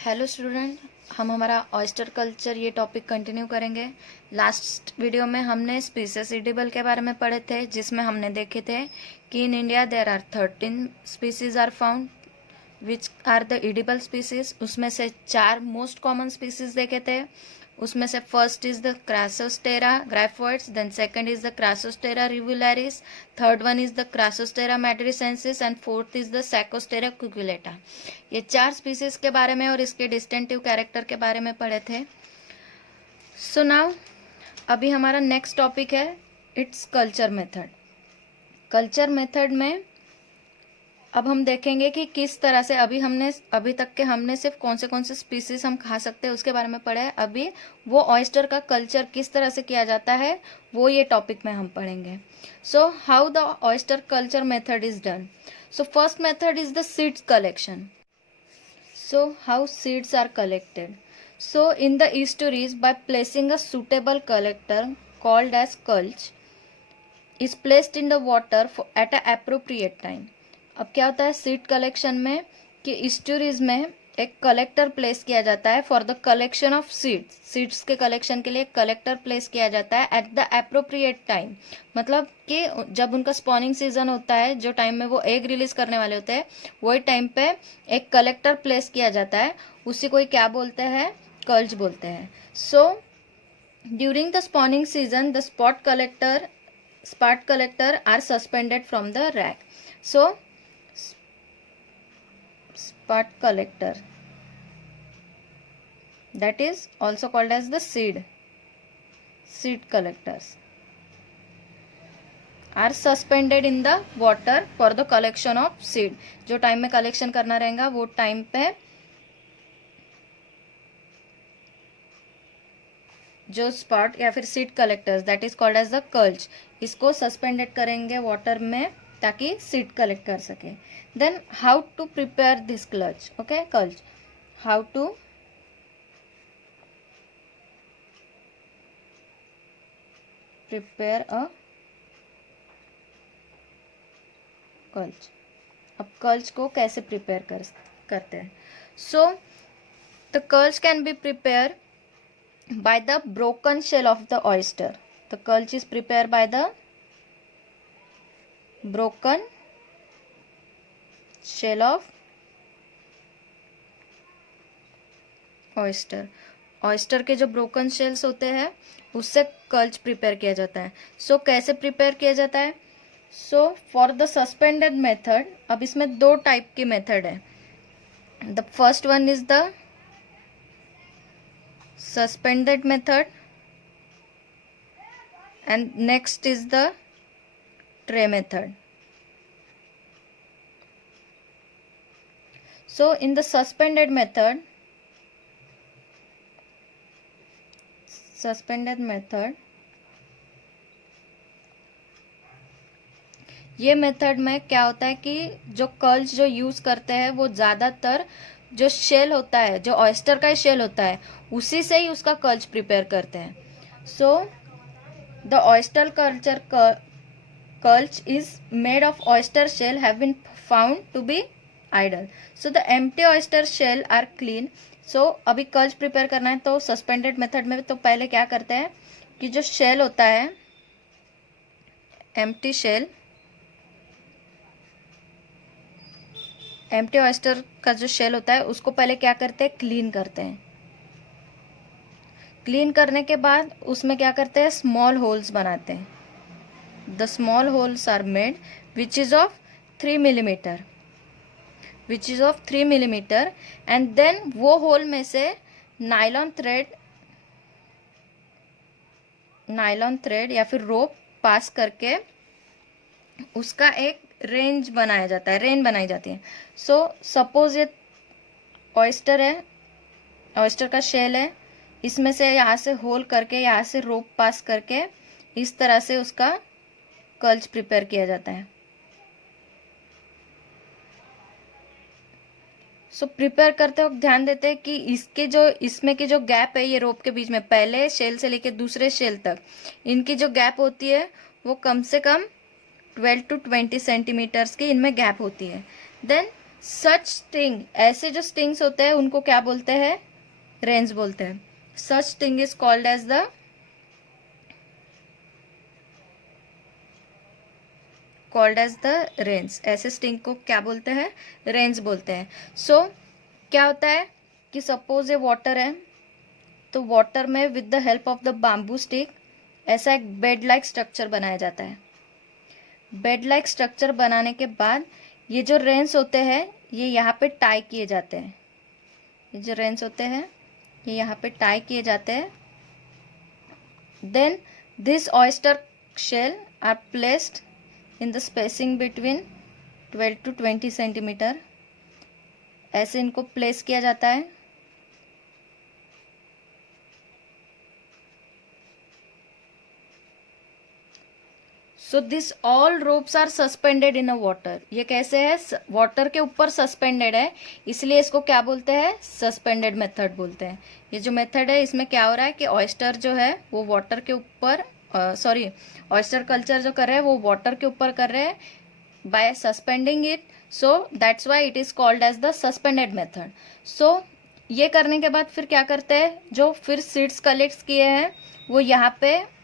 Hello student, हम हमारा oyster culture ये टॉपिक कंटिन्यू करेंगे। लास्ट वीडियो में हमने स्पीसीज ईडिबल के बारे में पढ़े थे, जिसमें हमने देखे थे कि in India there are 13 species are found which are the edible species. उसमें से 4 मोस्ट कॉमन स्पीसीज देखे थे। उसमें से first is the Crassostrea gryphoides, then second is the Crassostrea rivularis, third one is the Crassostrea madrasensis and fourth is the Saccostrea cucullata. ये 4 species के बारे में और इसके डिस्टिंक्टिव कैरेक्टर के बारे में पढ़े थे। सो नाउ अभी हमारा नेक्स्ट टॉपिक है its culture method. Culture method में अब हम देखेंगे कि किस तरह से अभी तक के हमने सिर्फ कौन से स्पीसीज हम खा सकते हैं उसके बारे में पढ़ा है। अभी वो ऑयस्टर का कल्चर किस तरह से किया जाता है वो ये टॉपिक में हम पढ़ेंगे। So how the oyster culture method is done. So first method is the seeds collection. So how seeds are collected? So in the estuaries, by placing a suitable collector called as culch is placed in the water at an appropriate time. अब क्या होता है seed collection में कि estuaries में एक collector place किया जाता है for the collection of seeds. Seeds के कलेक्शन के लिए कलेक्टर प्लेस किया जाता है एट द अप्रोप्रिएट टाइम। मतलब कि जब उनका स्पॉनिंग सीजन होता है, जो टाइम में वो एग रिलीज करने वाले होते हैं, वही टाइम पे एक कलेक्टर प्लेस किया जाता है। उसी को क्या बोलते हैं? कल्च बोलते हैं। So during the spawning season the spot collector are suspended from the rack. So spot collector, that is also called as the seed collectors, are suspended in the water for the collection of seed. जो time में collection करना रहेगा वो time पे जो spot या फिर seed collectors that is called as the cultch, इसको सस्पेंडेड करेंगे वाटर में ताकि सीड कलेक्ट कर सके। Then how to prepare this clutch, okay, cultch, how to prepare a cultch. अब कल्च को कैसे प्रिपेयर करते हैं? So the cultch can be prepare by the broken shell of the oyster. The culch is prepared by the broken shell of oyster. oyster के जो broken shells होते हैं उससे कल्च प्रिपेयर किया जाता है। सो कैसे प्रिपेयर किया जाता है? So for the suspended method, अब इसमें 2 टाइप की मेथड है। The first one is the suspended method and next is the tray method. So in the suspended method ये मेथड में क्या होता है कि जो कल्च जो यूज करते हैं वो ज्यादातर जो शेल होता है, जो ऑयस्टर का शेल होता है, उसी से ही उसका कल्च प्रिपेयर करते हैं। So the oyster cultch is made of oyster shell have been found to be ideal. So the empty oyster shell are clean. So अभी कल्च प्रिपेयर करना है तो सस्पेंडेड मेथड में तो पहले क्या करते हैं कि जो शेल होता है, एम्प्टी ऑयस्टर का जो शेल होता है उसको पहले क्या करते हैं? क्लीन करते हैं। क्लीन करने के बाद उसमें क्या करते हैं? स्मॉल होल्स बनाते हैं। The small holes are made which is of 3 millimetre and then वो होल में से नायलॉन थ्रेड या फिर रोप पास करके उसका एक रेन बनाई जाती है। सो सपोज ये ऑयस्टर है, ऑयस्टर का शेल है, इसमें से यहाँ से होल करके यहाँ से रोप पास करके इस तरह से उसका कल्च प्रिपेयर किया जाता है। सो प्रिपेयर करते वक्त ध्यान देते हैं कि इसमें की जो गैप है ये रोप के बीच में, पहले शेल से लेके दूसरे शेल तक इनकी जो गैप होती है वो कम से कम 12 to 20 सेंटीमीटर्स की इनमें गैप होती है। देन सच स्टिंग, ऐसे जो स्टिंग्स होते हैं उनको क्या बोलते हैं? रेंस बोलते हैं. Such string is called as the rens. ऐसे स्टिंग को क्या बोलते हैं? रेंस बोलते हैं. सो क्या होता है कि सपोज ये वाटर है, तो वाटर में with the help of the bamboo stick ऐसा एक बेड लाइक स्ट्रक्चर बनाया जाता है. बेड लाइक स्ट्रक्चर बनाने के बाद ये जो रेंस होते हैं ये यहाँ पे टाई किए जाते हैं. ये जो रेंस होते हैं ये यहाँ पे टाई किए जाते हैं. Then this oyster shell are placed in the spacing between 12 to 20 centimetre. ऐसे इनको प्लेस किया जाता है. So this all ropes are suspended in a water. ये कैसे है? वाटर के ऊपर सस्पेंडेड है, इसलिए इसको क्या बोलते हैं? सस्पेंडेड मेथड बोलते हैं. ये जो मेथड है इसमें क्या हो रहा है कि ऑयस्टर जो है वो वाटर के ऊपर, ऑयस्टर कल्चर जो कर रहे हैं वो वाटर के ऊपर कर रहे हैं by suspending it. So that's why it is called as the suspended method. सो ये करने के बाद फिर क्या करते हैं? जो फिर सीड्स कलेक्ट किए हैं वो यहाँ पे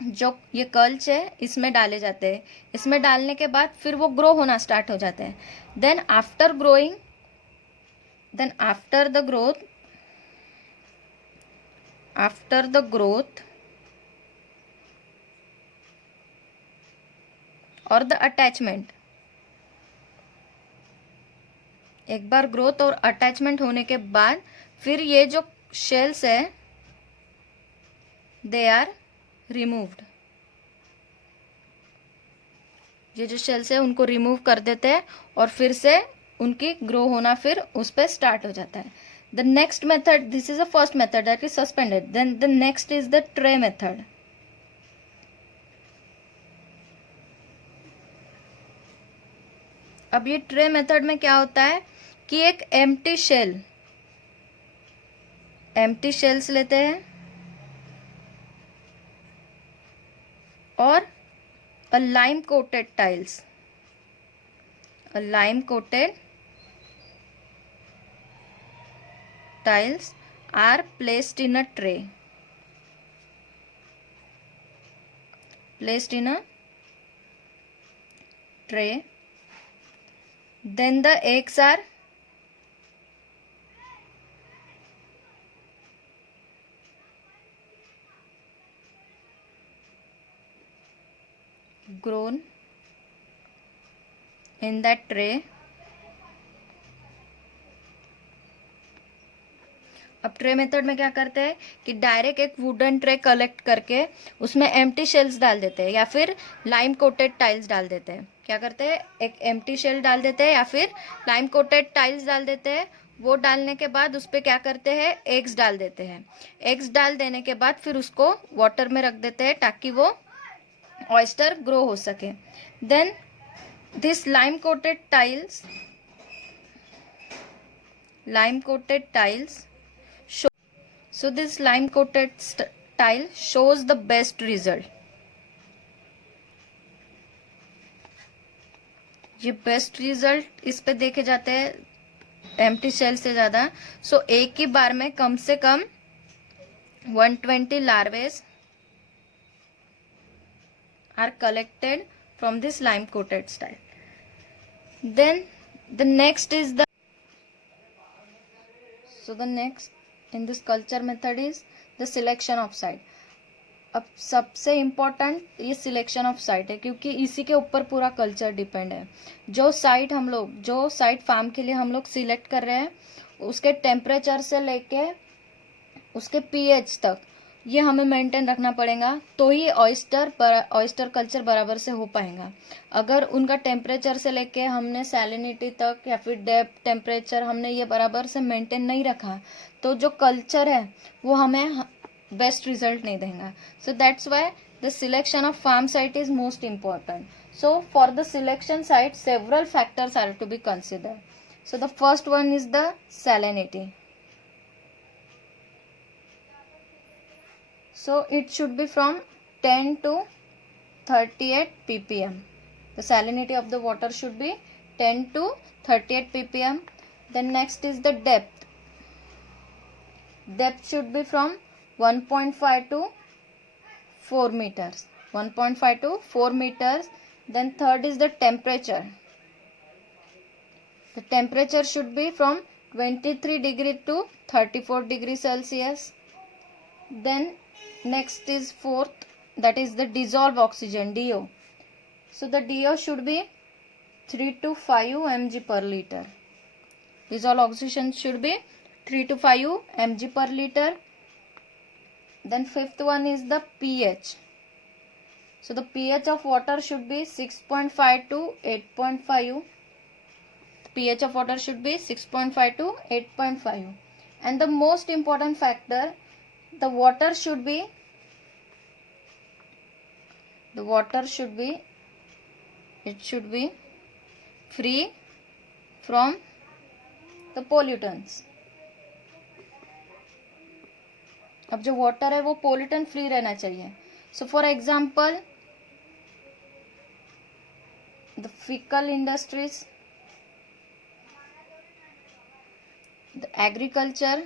जो ये कल्च है इसमें डाले जाते हैं. इसमें डालने के बाद फिर वो ग्रो होना स्टार्ट हो जाते हैं. Then after growing, after the growth और द अटैचमेंट, एक बार ग्रोथ और अटैचमेंट होने के बाद फिर ये जो शेल्स है दे आर रिमूव्ड. ये जो शेल्स है उनको रिमूव कर देते हैं और फिर से उनकी ग्रो होना फिर उस पर स्टार्ट हो जाता है. The next method, this is the first method that is suspended. Then the next is the tray method. अब ये ट्रे मेथड में क्या होता है कि एक एम्प्टी शेल्स लेते हैं और a lime coated tiles are placed in a tray. Then the eggs are grown in that tray. अब ट्रे मेथड में क्या करते हैं कि डायरेक्ट एक वुडन ट्रे कलेक्ट करके उसमें एम्प्टी शेल्स डाल देते हैं या फिर लाइम कोटेड टाइल्स डाल देते हैं. क्या करते हैं? एक एम्प्टी शेल डाल देते हैं या फिर लाइम कोटेड टाइल्स डाल देते हैं. वो डालने के बाद उस पर क्या करते हैं? एग्स डाल देते हैं. एग्स डाल देने के बाद फिर उसको वाटर में रख देते हैं ताकि वो ऑयस्टर ग्रो हो सके. Then this lime coated tiles so this lime coated tile shows the best result. ये बेस्ट रिजल्ट इस पे देखे जाते हैं एम्प्टी शेल से ज्यादा. सो एक ही बार में कम से कम 120 लार्वेज are collected from this lime coated style. Then the next is the next in this culture method is the selection of site. अब सबसे इम्पोर्टेंट ये सिलेक्शन ऑफ साइट है क्योंकि इसी के ऊपर पूरा कल्चर डिपेंड है. जो साइट फार्म के लिए हम लोग सिलेक्ट कर रहे हैं उसके टेम्परेचर से लेके उसके पीएच तक ये हमें मेंटेन रखना पड़ेगा तो ही ऑयस्टर कल्चर बराबर से हो पाएगा. अगर उनका टेम्परेचर से लेके हमने सैलिनिटी तक या फिर डेप्थ टेम्परेचर हमने ये बराबर से मेंटेन नहीं रखा तो जो कल्चर है वो हमें बेस्ट रिजल्ट नहीं देगा. So that's why the selection of farm site is most important. So for the selection site several factors are to be considered. So the first one is the salinity. So it should be from 10 to 38 ppm. The salinity of the water should be 10 to 38 ppm. Then next is the depth. Depth should be from 1.5 to 4 meters. 1.5 to 4 meters. Then third is the temperature. The temperature should be from 23 degree to 34 degree Celsius. Then next is fourth, that is the dissolved oxygen, DO. So the DO should be 3 to 5 mg per liter. Dissolved oxygen should be 3 to 5 mg per liter. Then fifth one is the pH. So the pH of water should be 6.5 to 8.5. pH of water should be 6.5 to 8.5. And the most important factor, the water should be free from the pollutants. अब जो water है वो pollutant free रहना चाहिए. So for example the faecal industries, the agriculture,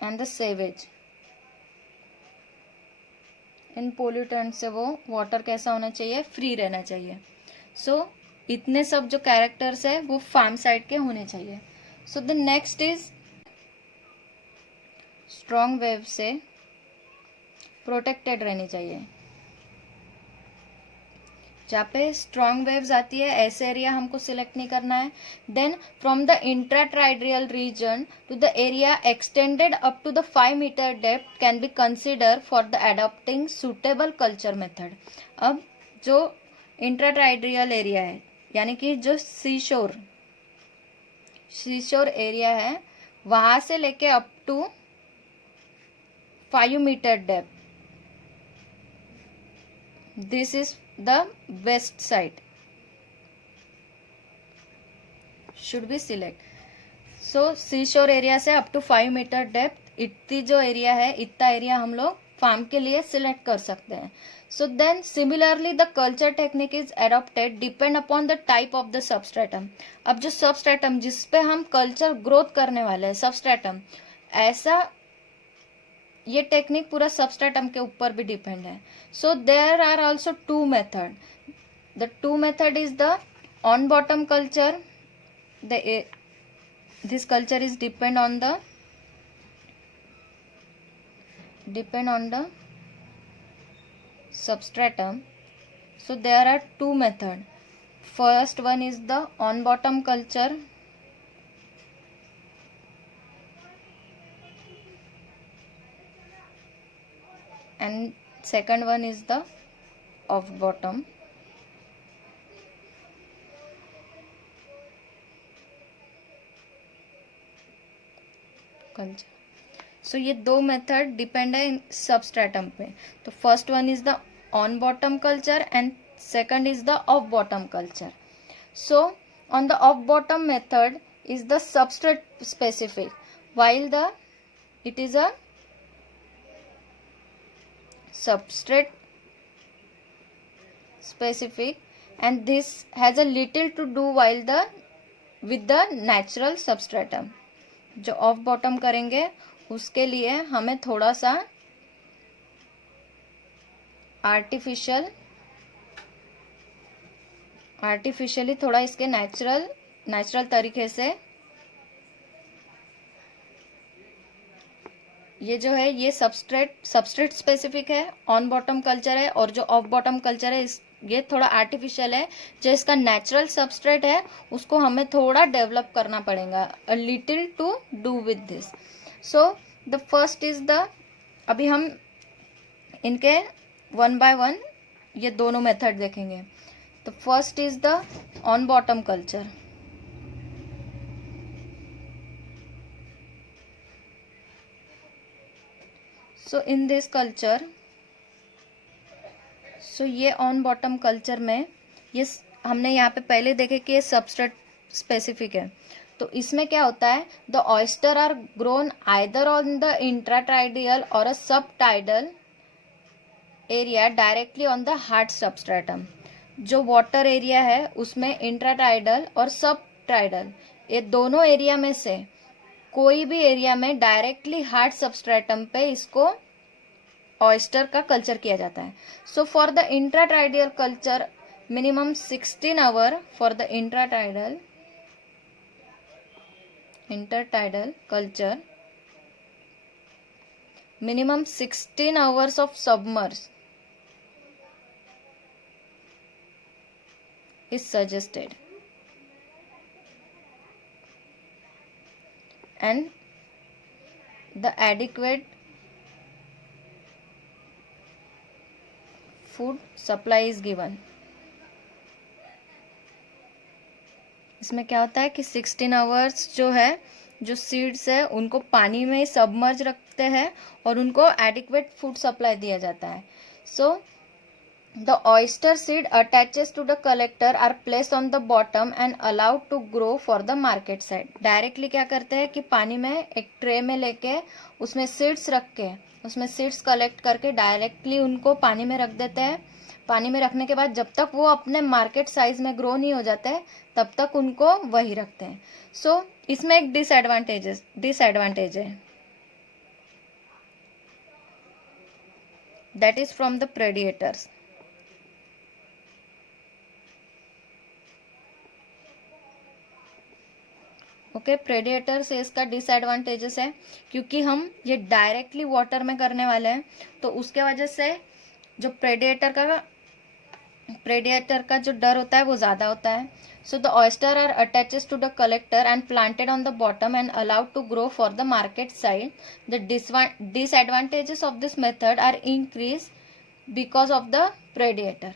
and the sewage. In pollutant से वो water कैसा होना चाहिए, फ्री रहना चाहिए. सो इतने सब जो कैरेक्टर्स है वो फार्म साइड के होने चाहिए. So the next is strong wave से प्रोटेक्टेड रहनी चाहिए. जहाँ पे स्ट्रॉन्ग वेव्स आती है ऐसे एरिया हमको सिलेक्ट नहीं करना है. Then from the intertidal region to the area extended up to the 5 metre depth can be consider for the adopting suitable culture method. अब जो इंट्राट्राइड्रियल एरिया है यानी कि जो सीशोर एरिया है वहां से लेके up to 5 metre depth, this is the west side should be select. so seashore area से up to 5 meter depth इतनी जो एरिया है इतना एरिया हम लोग फार्म के लिए सिलेक्ट कर सकते हैं. so then similarly the culture technique is adopted depend upon the type of the substratum. अब जो substratum जिस पे हम कल्चर ग्रोथ करने वाले हैं substratum, ऐसा ये टेक्निक पूरा सबस्ट्रेटम के ऊपर भी डिपेंड है. So there are also two method. The two method is the on bottom culture. This culture is depend on the substratum. so there are two method. first one is the on bottom culture, and second one is the off bottom culture. So ये दो method depend है substratum पे. तो first one is the on bottom culture and second is the off bottom culture. So on the off bottom method is the substrate specific while it is a substrate specific, and this has a little to do with the natural substratum. जो of bottom करेंगे उसके लिए हमें थोड़ा सा artificially थोड़ा इसके natural तरीके से ये जो है ये सबस्ट्रेट स्पेसिफिक है, ऑन बॉटम कल्चर है, और जो ऑफ बॉटम कल्चर है ये थोड़ा आर्टिफिशियल है. जो इसका नेचुरल सबस्ट्रेट है उसको हमें थोड़ा डेवलप करना पड़ेगा, a little to do with this. So the first is the, अभी हम इनके वन बाय वन ये दोनों मेथड देखेंगे. तो first is the on bottom culture. So in this culture, so ये ऑन बॉटम कल्चर में ये हमने यहाँ पे पहले देखे कि ये सबस्ट्रेट स्पेसिफिक है. तो इसमें क्या होता है, the oyster are grown either on the intertidal और uh subtidal area directly on the hard substratum. जो वाटर एरिया है उसमें इंट्राटाइडल और सब टाइडल, ये दोनों एरिया में से कोई भी एरिया में डायरेक्टली हार्ड सबस्ट्रेटम पे इसको ऑयस्टर का कल्चर किया जाता है। So for the intertidal culture minimum 16 hour for the intertidal culture, minimum 16 hours of submerge is suggested, and the adequate food supply is given. इसमें क्या होता है कि 16 आवर्स जो है, जो सीड्स है उनको पानी में सबमर्ज रखते हैं और उनको एडिक्वेट फूड सप्लाई दिया जाता है. So the oyster seed attaches to the collector are placed on the bottom and allowed to grow for the market side. Directly क्या करते हैं कि पानी में एक ट्रे में लेके उसमें सीड्स रख के, उसमें सीड्स कलेक्ट करके डायरेक्टली उनको पानी में रख देते हैं. पानी में रखने के बाद जब तक वो अपने मार्केट साइज में ग्रो नहीं हो जाते तब तक उनको वही रखते हैं. सो इसमें एक डिसएडवांटेज है, that is from the predators. Okay, predator से इसका डिसएडवांटेजेस है क्योंकि हम ये डायरेक्टली वाटर में करने वाले हैं, तो उसके वजह से जो प्रेडिएटर का जो डर होता है वो ज़्यादा होता है. So the oyster are attaches to the collector and planted on the bottom and allowed to grow for the market side. The disadvantages of this method are increase because of the predator.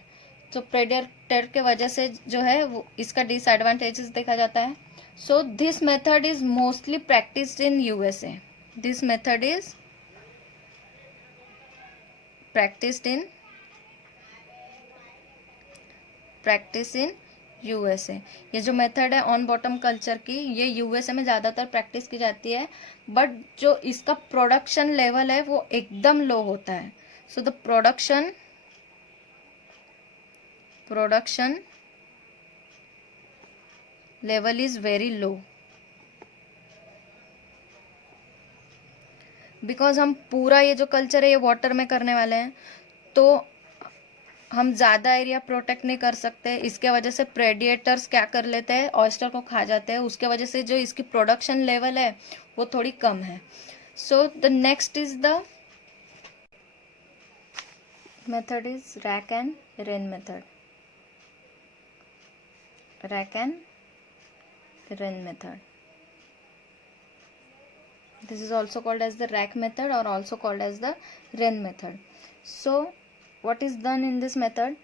तो predator के वजह से जो है वो इसका disadvantages देखा जाता है. So this method is mostly practised in USA. This method is practiced in USA. ये जो मेथड है ऑन बॉटम कल्चर की, ये यूएसए में ज़्यादातर प्रैक्टिस की जाती है, बट जो इसका प्रोडक्शन लेवल है वो एकदम लो होता है. So the production level is very low because हम पूरा ये जो कल्चर है ये वाटर में करने वाले हैं, तो हम ज़्यादा एरिया प्रोटेक्ट नहीं कर सकते. इसके वजह से प्रेडिएटर्स क्या कर लेते हैं, ऑयस्टर को खा जाते हैं. उसके वजह से जो इसकी प्रोडक्शन लेवल है वो थोड़ी कम है. So the next is the method is rack and rain method. Rack and rain method. This is also called as the rack method or also called as the wren method. So what is done in this method?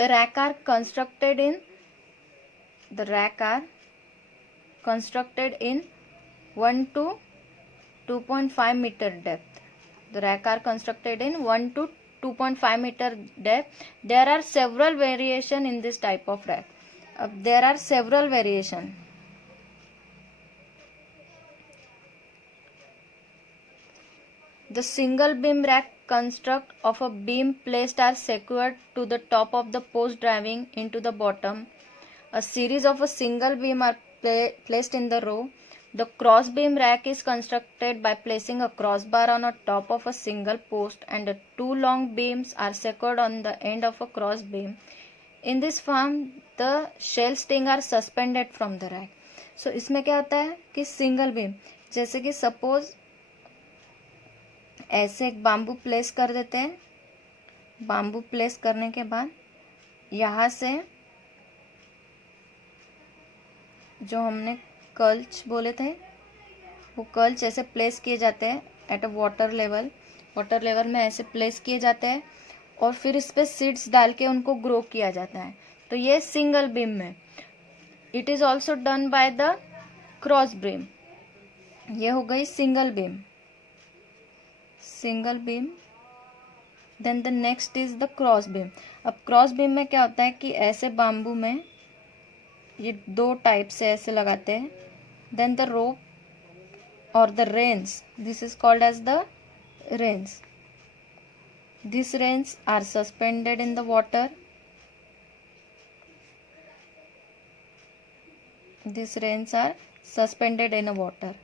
The rack are constructed in 1 to 2.5 meter depth. The rack are constructed in 1 to 2.5 meter depth. There are several variation in this type of rack. There are several variation. The single beam rack construct of a beam placed are secured to the top of the post driving into the bottom. A series of a single beam are placed in the row. The cross beam rack is constructed by placing a crossbar on the top of a single post and the two long beams are secured on the end of a cross beam. In this form, the shell string are suspended from the rack. So इसमें क्या होता है कि single beam, जैसे कि suppose ऐसे एक bamboo place कर देते हैं. बाम्बू प्लेस करने के बाद यहाँ से जो हमने कल्च बोले थे वो कल्च ऐसे प्लेस किए जाते हैं एट अ वाटर लेवल में ऐसे प्लेस किए जाते हैं और फिर इस पर सीड्स डाल के उनको ग्रो किया जाता है. तो ये सिंगल बीम में. It is also done by the cross beam. ये हो गई single beam. Then the next is the cross beam. अब क्रॉस बीम में क्या होता है कि ऐसे बाम्बू में ये दो टाइप से ऐसे लगाते हैं. देन द रोप और the rens, this is called as the rens. These rains are suspended in the water. These rains are suspended in a water.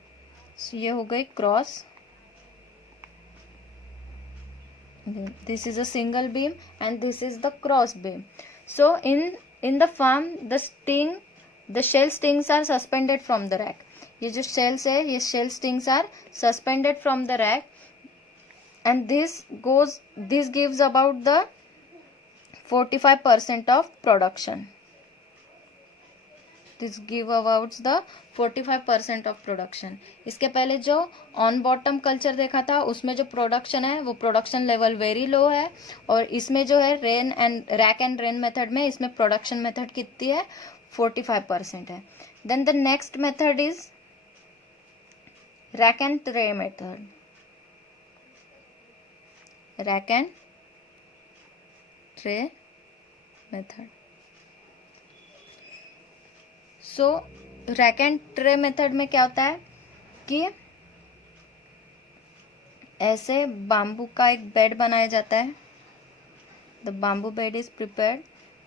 So ये हो गई cross. This is a single beam and this is the cross beam. So in the farm the shell stings are suspended from the rack. ये जो shells है ये shell stings are suspended from the rack, and this gives about the 45% of production. This give about the 45% of production. इसके पहले जो on bottom culture देखा था उसमें जो प्रोडक्शन है वो प्रोडक्शन लेवल वेरी लो है, और इसमें जो है रैक एंड रेन मेथड में इसमें प्रोडक्शन मेथड कितनी है 45% है. Then the next method is rack and tray method. Rack and tray method. So rack and tray method में क्या होता है कि ऐसे बाम्बू का एक बेड बनाया जाता है. The bamboo bed is prepared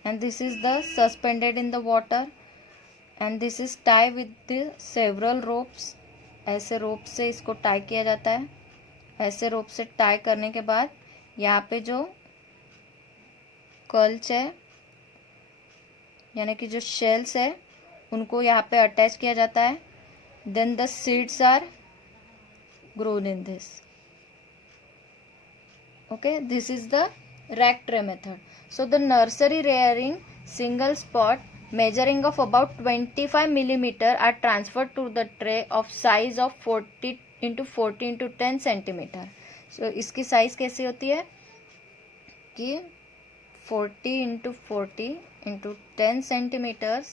and this is the suspended in the water and this is tie with the several ropes. ऐसे रोप से इसको टाई किया जाता है. ऐसे रोप से टाई करने के बाद यहाँ पे जो कल्च है यानी कि जो शेल्स है उनको यहाँ पे अटैच किया जाता है. Then the seeds are grown in this. Okay, this is the rack tray method. So the nursery rearing single spot measuring of about 25 millimeter are transferred to the tray of size of 40 into 40 into 10 centimeter. So इसकी size कैसी होती है कि 40 into 40 into 10 centimeters.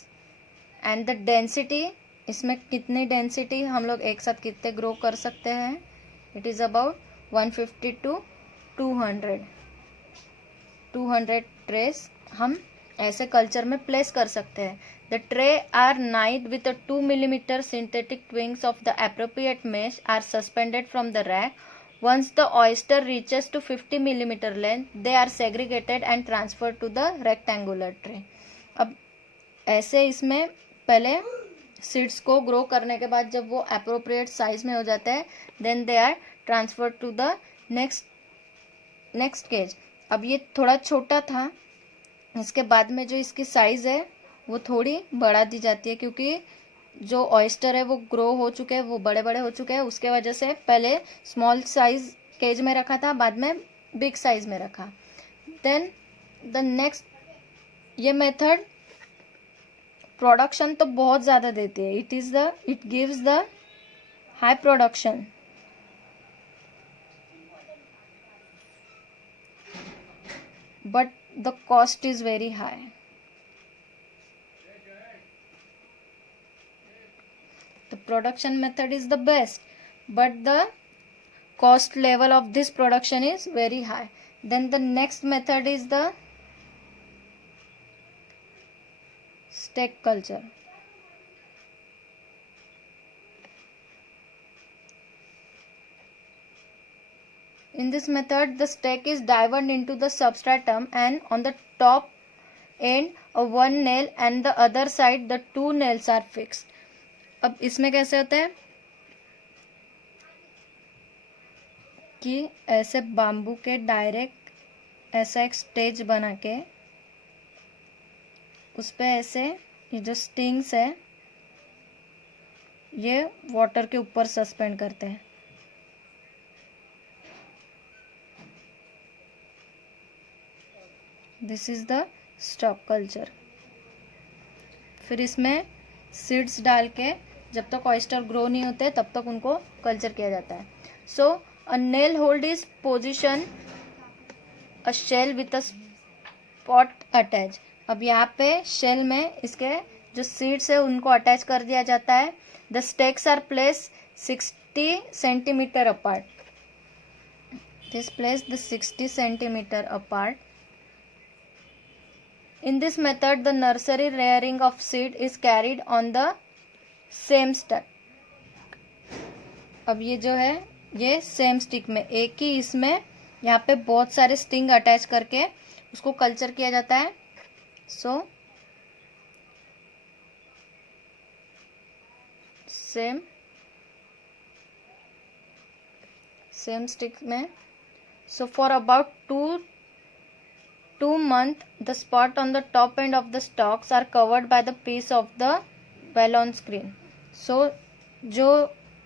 And the density, इसमें कितनी density हम लोग एक साथ कितने ग्रो कर सकते हैं, it is about 150 to 200 trays हम ऐसे कल्चर में प्लेस कर सकते हैं. The tray are lined with 2 millimeter synthetic twines of the appropriate mesh are suspended from the rack. Once the oyster reaches to 50 millimeter length, they are segregated and transferred to the rectangular tray. अब ऐसे इसमें पहले seeds को grow करने के बाद जब वो अप्रोप्रिएट साइज में हो जाते हैं then they are transfer to the next cage. अब ये थोड़ा छोटा था, इसके बाद में जो इसकी साइज है वो थोड़ी बढ़ा दी जाती है क्योंकि जो ऑयस्टर है वो ग्रो हो चुके हैं, वो बड़े बड़े हो चुके हैं. उसके वजह से पहले स्मॉल साइज केज में रखा था, बाद में बिग साइज में रखा. देन द नेक्स्ट, ये मेथड प्रोडक्शन तो बहुत ज़्यादा देती है. It gives the high production, but the cost is very high. The production method is the best, but the cost level of this production is very high. Then the next method is the stack culture. In this method, the stack is divided into the substratum, and on the top end of one nail and the other side the two nails are fixed. अब इसमें कैसे होता है कि ऐसे bamboo के direct ऐसा एक स्टेज बना के उस पे ऐसे ये जो स्टिंग्स है ये वाटर के ऊपर सस्पेंड करते हैं. This is the stock culture. फिर इसमें सीड्स डाल के जब तक ऑयस्टर ग्रो नहीं होते तब तक उनको कल्चर किया जाता है. So a nail hold is position a shell with a spot attach. अब यहाँ पे शेल में इसके जो सीड्स है उनको अटैच कर दिया जाता है. The stakes are place 60 centimetre apart. This place the 60 centimetre apart. In this method, the nursery rearing of seed is carried on the same stick. अब ये जो है ये सेम स्टिक में एक ही इसमें यहाँ पे बहुत सारे स्टिंग अटैच करके उसको कल्चर किया जाता है। सो सेम स्टिक में, so for about 2 months the spot on the top end of the stalks are covered by the piece of the well-on screen. so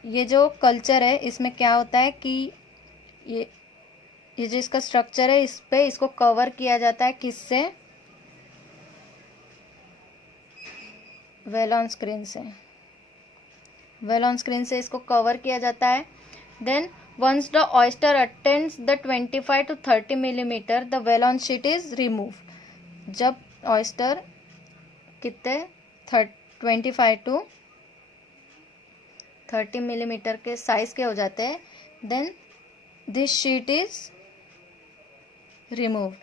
ये जो कल्चर है इसमें क्या होता है कि ये जो इसका स्ट्रक्चर है इस पे इसको कवर किया जाता है, किससे? वेल ऑन स्क्रीन से। वेल ऑन स्क्रीन से इसको कवर किया जाता है। Then once the oyster attains the 25 to 30 millimeter the well on sheet is removed। जब oyster कितने 25 to 30 मिलीमीटर के साइज के हो जाते हैं, then this sheet is removed.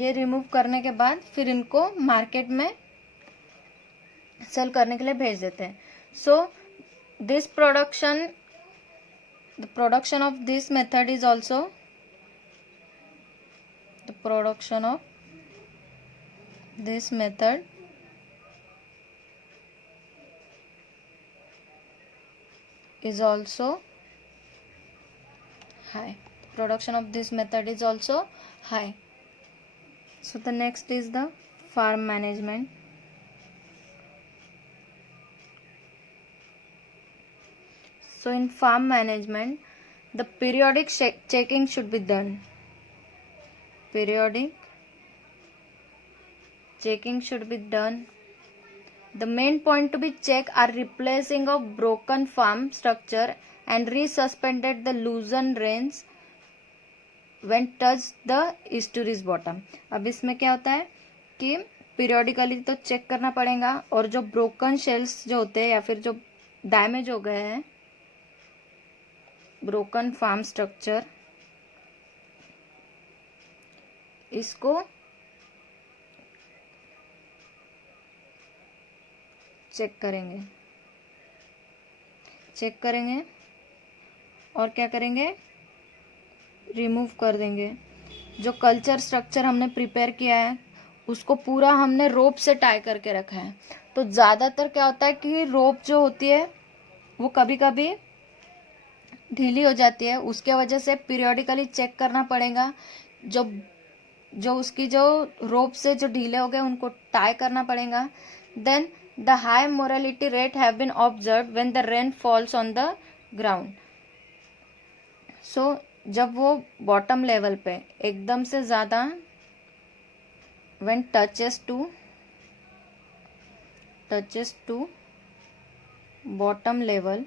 ये रिमूव करने के बाद फिर इनको मार्केट में सेल करने के लिए भेज देते हैं। So this production the production of this method is also the production of this method is also high. Production of this method is also high. So the next is the farm management. So in farm management the periodic checking should be done. Periodic checking should be done. The main point to be checked are replacing of broken farm structure and resuspended the loosened reins when touched the estuary's bottom. अब इसमें क्या होता है कि periodically तो check करना पड़ेगा और जो ब्रोकन शेल्स जो होते हैं या फिर जो डैमेज हो गए हैं ब्रोकन फार्म स्ट्रक्चर, इसको चेक करेंगे और क्या करेंगे? रिमूव कर देंगे। जो कल्चर स्ट्रक्चर हमने प्रिपेयर किया है उसको पूरा हमने रोप से टाई करके रखा है। तो ज़्यादातर क्या होता है कि रोप जो होती है वो कभी कभी ढीली हो जाती है, उसके वजह से पीरियोडिकली चेक करना पड़ेगा। जो उसकी जो रोप से जो ढीले हो गए उनको टाई करना पड़ेगा। Then the high mortality rate have been observed when the rain falls on the ground. So जब वो बॉटम लेवल पे एकदम से ज़्यादा when touches to bottom level,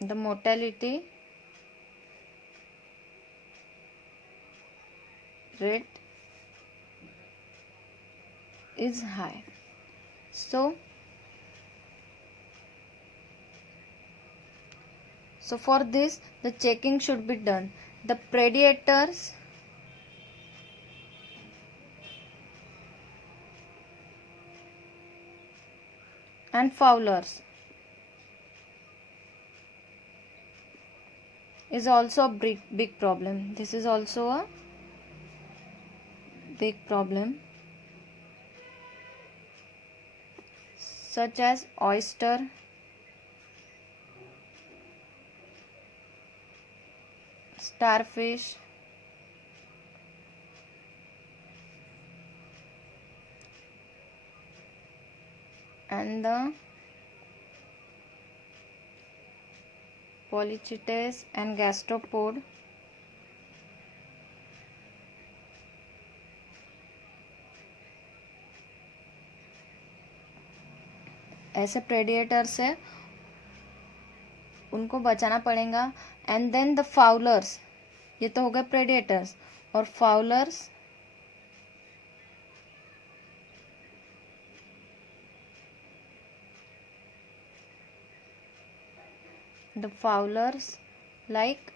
the mortality rate is high. So for this the checking should be done. The predators and fowlers is also a big problem. This is also a big problem, such as oyster, starfish, and the polychaetes and gastropod. ऐसे predator से उनको बचाना पड़ेगा। And then the Fowler's, ये तो हो गए प्रेडिएटर्स, और Fowler's the fowlers like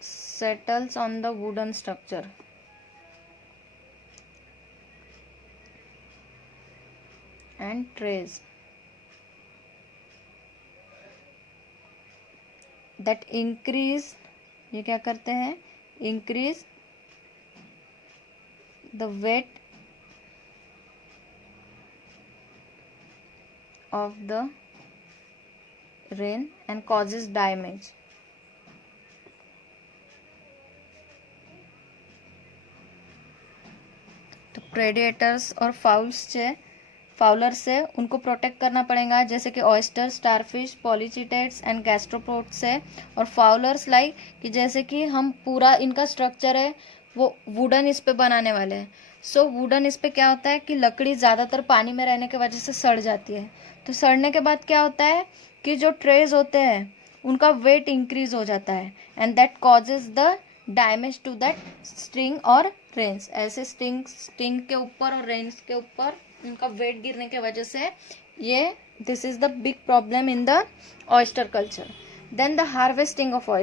settles on the wooden structure. and trays that increase, ये क्या करते हैं, increase the weight of the rain and causes damage. तो प्रेडिएटर्स और फाउलर से उनको प्रोटेक्ट करना पड़ेगा, जैसे कि ऑयस्टर, स्टारफिश, पॉलीचिटेट्स एंड गैस्ट्रोपोड्स से। और फाउलर्स लाइक कि जैसे कि हम पूरा इनका स्ट्रक्चर है वो वुडन इस पे बनाने वाले हैं। सो वुडन इस पे क्या होता है कि लकड़ी ज़्यादातर पानी में रहने की वजह से सड़ जाती है। तो सड़ने के बाद क्या होता है कि जो ट्रेज होते हैं उनका वेट इंक्रीज हो जाता है and that causes the damage to that string और रेंस। ऐसे स्ट्रिंग के ऊपर और रेंस के ऊपर उनका वेट गिरने की वजह से ये this is the big problem in the oyster culture. Then the harvesting of oyster.